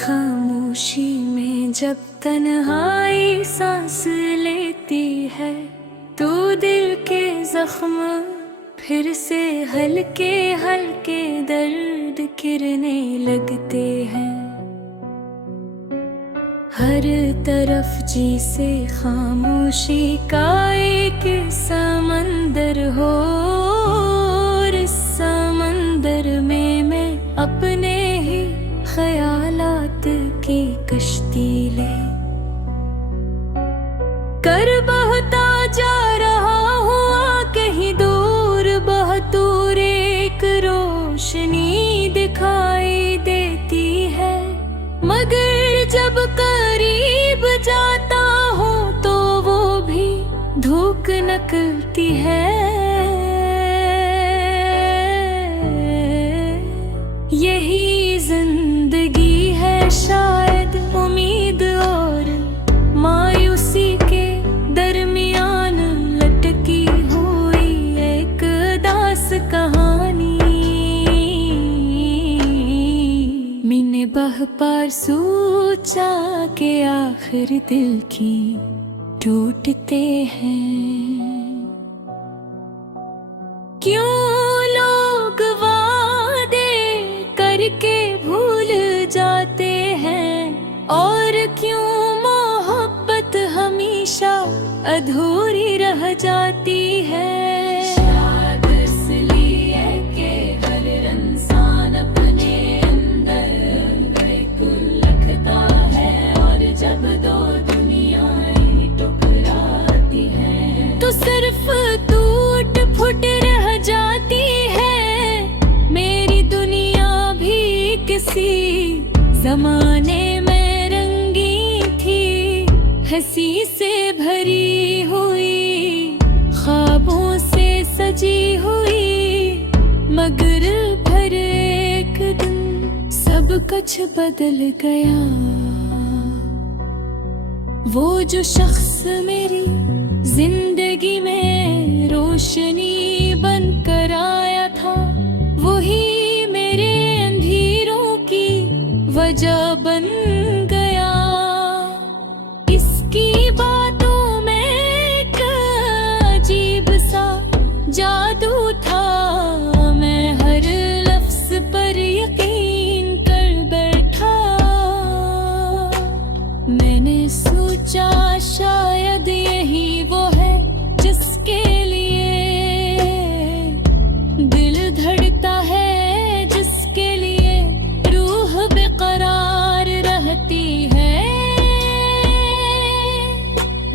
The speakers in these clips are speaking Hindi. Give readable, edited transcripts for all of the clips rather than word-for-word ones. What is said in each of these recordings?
खामोशी में जब तन्हाई सांस लेती है तो दिल के जख्म फिर से हल्के हल्के दर्द गिरने लगते हैं। हर तरफ जी से खामोशी का एक समंदर हो, और इस समंदर में मैं अपने ही ख्यालात की कश्ती ले कर बहता जा रहा हुआ कहीं दूर, बहुत दूर एक रोशनी दिखाई देती है, मगर जब करीब जाता हूँ तो वो भी धूप निकलती है। यही जिंदगी है शायद, उम्मीद और मायूसी के दरमियान लटकी हुई एक दास कहानी। मैंने बह पार सोचा के आखिर दिल की टूटते हैं। क्यों लोग वादे करके भूल जाते हैं, और क्यों मोहब्बत हमेशा अधूरी रह जाती है। शायद इसलिए कि हर इंसान अपने अंदर एक रखता है, और जब दो दुनियाएं टकराती हैं तो सिर्फ टूट फुट रह जाती है। मेरी दुनिया भी किसी जमाने में रंगी थी, हंसी से भरी हुई, ख्वाबों से सजी हुई, मगर फिर एक दिन सब कुछ बदल गया। वो जो शख्स मेरी जिंदगी में रोशनी बनकर आया था, वही मेरे अंधेरों की वजह बन गया। इसकी बातों में एक अजीब सा जादू था, मैं हर लफ्ज पर यकीन कर बैठा। मैंने सोचा शायद यही वो है जिसके लिए दिल धड़कता है, जिसके लिए रूह बेकरार रहती है।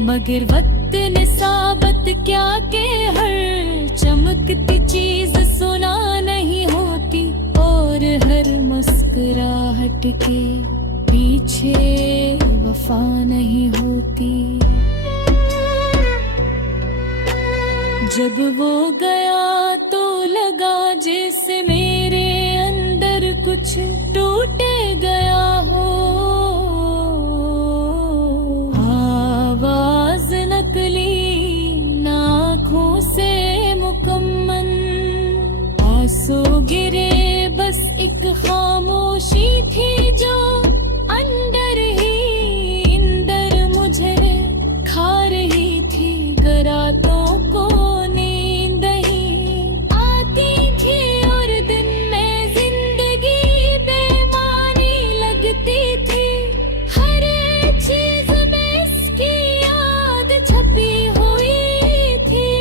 मगर वक्त ने साबत क्या के हर चमकती चीज सुना नहीं होती, और हर मुस्कुराहट के पीछे वफा नहीं होती। जब वो गया तो लगा जैसे मेरे अंदर कुछ टूट गया हो। आवाज नकली नाखों से मुकम्मल, आंसू गिरे बस एक खामोशी थी जो अंदर ही अंदर मुझे खा रही थी। गरातों को नींद ही आती थी, और दिन में जिंदगी बेमानी लगती थी। हर चीज में इसकी याद छपी हुई थी,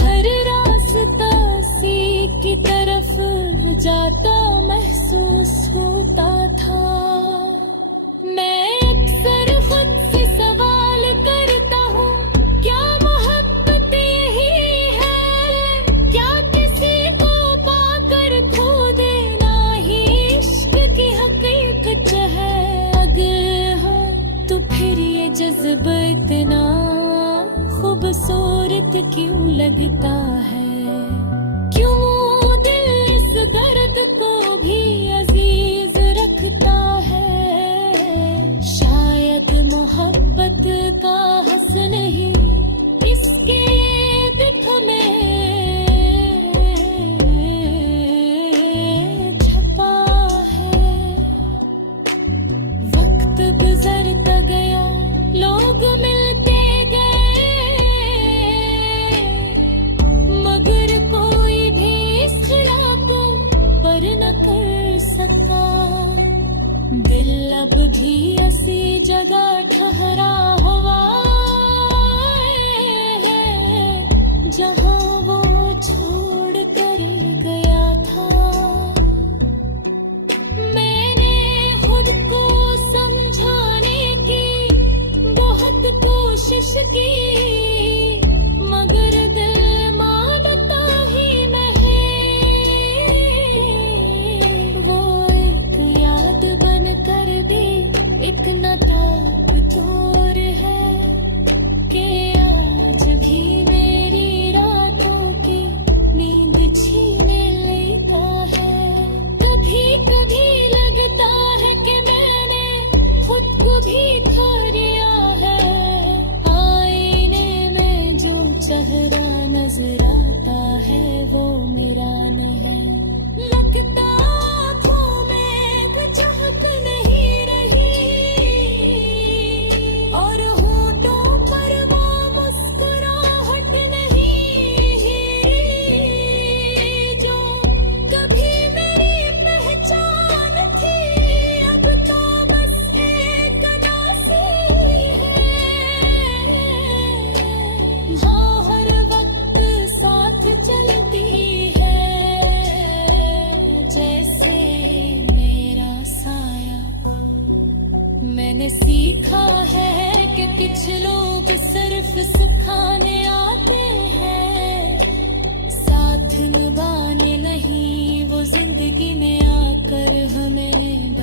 हर रास्ता सी की तरफ जाता महसूस होता था। मैं अक्सर खुद से सवाल करता हूँ, क्या मोहब्बत यही है? क्या किसी को पाकर खो देना ही इश्क की हकीकत है? अगर हो तो फिर ये जज्बा इतना खूबसूरत क्यों लगता है? क्यों दिल इस दर्द को भी अजीज रखता है? शायद मोहब्बत का हसन ही इसके दिख में छपा है। दिल अब भी ऐसी जगह ठहरा हुआ है जहां वो छोड़ कर गया था। मैंने खुद को समझाने की बहुत कोशिश की, मगर दिल मानता ही नहीं। वो एक याद बन कर भी एक नाटक तोर है कि आज भी मेरी रातों की नींद छीने लेता है। कभी कभी लगता है कि मैंने खुद को भी खो दिया है। आईने में जो चेहरा नजर आता है वो मेरा न है। लगता आँखों में एक चाहत नहीं रही और होठों पर वो मुस्कुराहट नहीं जो कभी मेरी पहचान थी। अब तो बस एक अदासी है। हाँ, हर वक्त साथ चलती है जैसे मेरा साया। मैंने सीखा है कि कुछ लोग सिर्फ सिखाने आते हैं, साथ निभाने नहीं। वो जिंदगी में आकर हमें